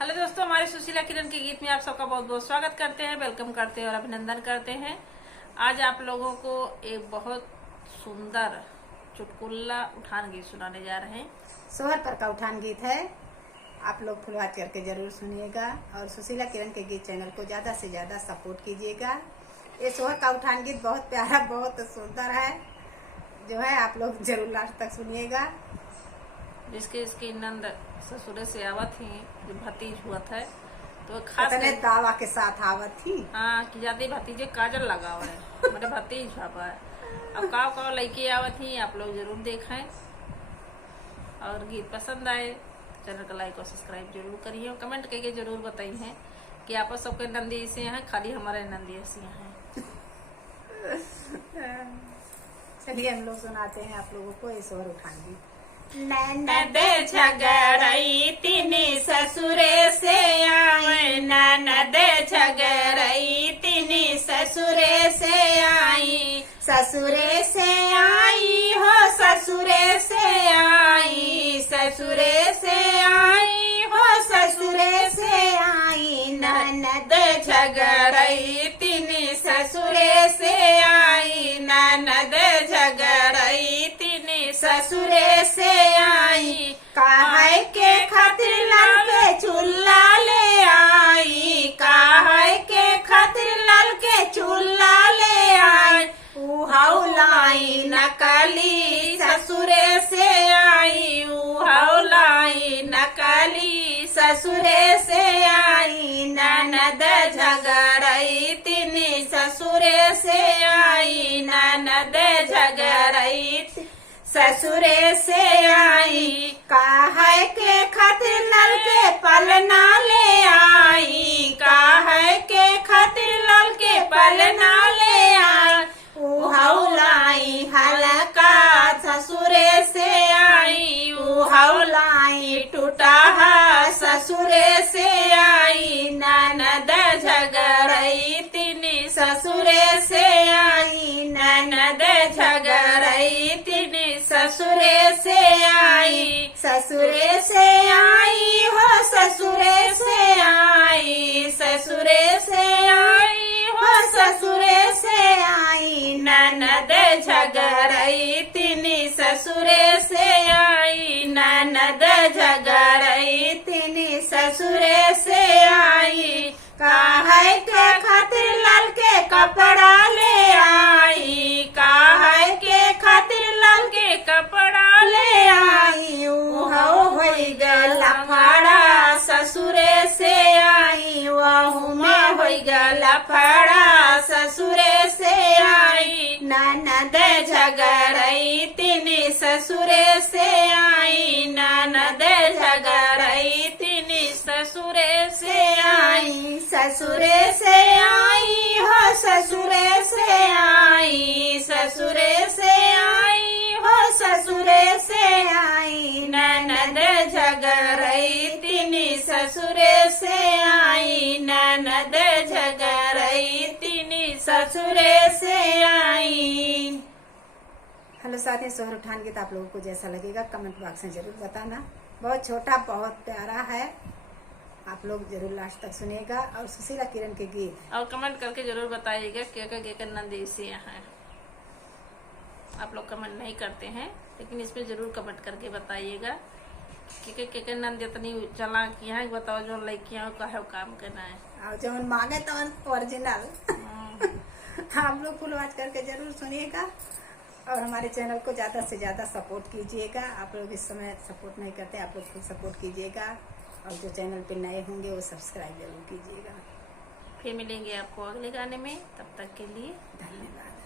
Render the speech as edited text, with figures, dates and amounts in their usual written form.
Hello दोस्तों, हमारे सुशीला किरण के गीत में आप सबका बहुत बहुत स्वागत करते हैं, वेलकम करते हैं और अभिनंदन करते हैं। आज आप लोगों को एक बहुत सुंदर चुटकुला उठान गीत सुनाने जा रहे हैं। सोहर पर का उठान गीत है। आप लोग फुलवाच करके जरूर सुनिएगा और सुशीला किरण के गीत चैनल को ज्यादा से ज्यादा सपोर्ट कीजिएगा। ये सोहर का उठान गीत बहुत प्यारा, बहुत सुंदर है, जो है आप लोग जरूर लास्ट तक सुनिएगा। जिसके इसकी नंद ससुरे से आवत थी, जो भतीज हुआ था, तो खास दावा के साथ आवत थी। हाँ कि ज्यादा भतीजे काजल लगा हुआ है, मेरे भतीज पापा है। अब काव लड़की आवत थी, आप लोग जरूर देखें और गीत पसंद आए चैनल का लाइक और सब्सक्राइब जरूर करिए और कमेंट करके जरूर बताइए कि आप सबके नंदी से हैं, खाली हमारे नंदी से हैं। चलिए हम लोग सुनाते हैं आप लोगों को ये सोहर उठान गीत। ननद झगड़ई तिनी ससुरे से आए, ननद झगड़ई तिनी ससुरे से आई, ससुरे से आई हो ससुरे से आई, ससुरे से आई हो ससुरे से आई, ननद झगड़ई तिनी ससुरे से आई, ननद झगड़ई तिनी ससुरे से आई, काहे के खातिर लाल के चूल्हा ले आई, काहे के खातिर लाल के चूल्हा ले आई, उहाउ लाई नकली ससुरे से आई, उहाउ लाई नकली ससुरे से आई, ननद झगड़ई तिनी ससुरे से आई, ननद झगड़ई ससुरे से आई, काहे के खातिर लाल के पलना ले आई, काहे के खातिर लाल के पलना ले आई, उहाउ लाई हलका ससुरे से आई, उहाउ लाई टूटा ससुरे से आई, ननद झगड़ई तिनी ससुरे से आई, ननद झगड़ई तिनी ससुरे से आई, ससुरे से आई हो ससुरे से आई, ससुरे से आई हो ससुरे से आई, ननद झगड़ई तिनी ससुरे से आई, ननद झगड़ई तिनी ससुरे से आई, काहे के खातिर लाल के कपड़ा ले आई, काहे के खातिर लाल के कपड़ा ले आई, उहाउ होई गल फड़ा ससुरे से आई, वहु में होई गल फड़ा ससुरे से आई, ननद झगड़ई तिनी ससुरे से आई, ननद झगड़ई तिनी ससुरे से आई, ससुरे से आई हो ससुरे से आई, ससुरे से आई हो ससुरे से आई, ननद झगड़ई तिनी ससुरे से आई, ननद झगड़ई तिनी ससुरे से आई। हेलो साथी, सोहर उठान गीत आप लोगों को जैसा लगेगा कमेंट बॉक्स में जरूर बताना। बहुत छोटा, बहुत प्यारा है, आप लोग जरूर लास्ट तक सुनिएगा और सुशीला किरण के गीत और कमेंट करके जरूर बताइएगा क्या नंदी से हैं। आप लोग कमेंट नहीं करते हैं, लेकिन इस पे जरूर कमेंट करके बताइएगा कि नंद इतनी चला किया है, बताओ जो लड़कियां का है काम करना है और जो मांगे तो ओरिजिनल। आप लोग फुल वॉच करके जरूर सुनिएगा और हमारे चैनल को ज्यादा से ज्यादा सपोर्ट कीजिएगा। आप लोग इस समय सपोर्ट नहीं करते, आप लोग फुल सपोर्ट कीजिएगा और जो चैनल पे नए होंगे वो सब्सक्राइब जरूर कीजिएगा। फिर मिलेंगे आपको अगले गाने में, तब तक के लिए धन्यवाद।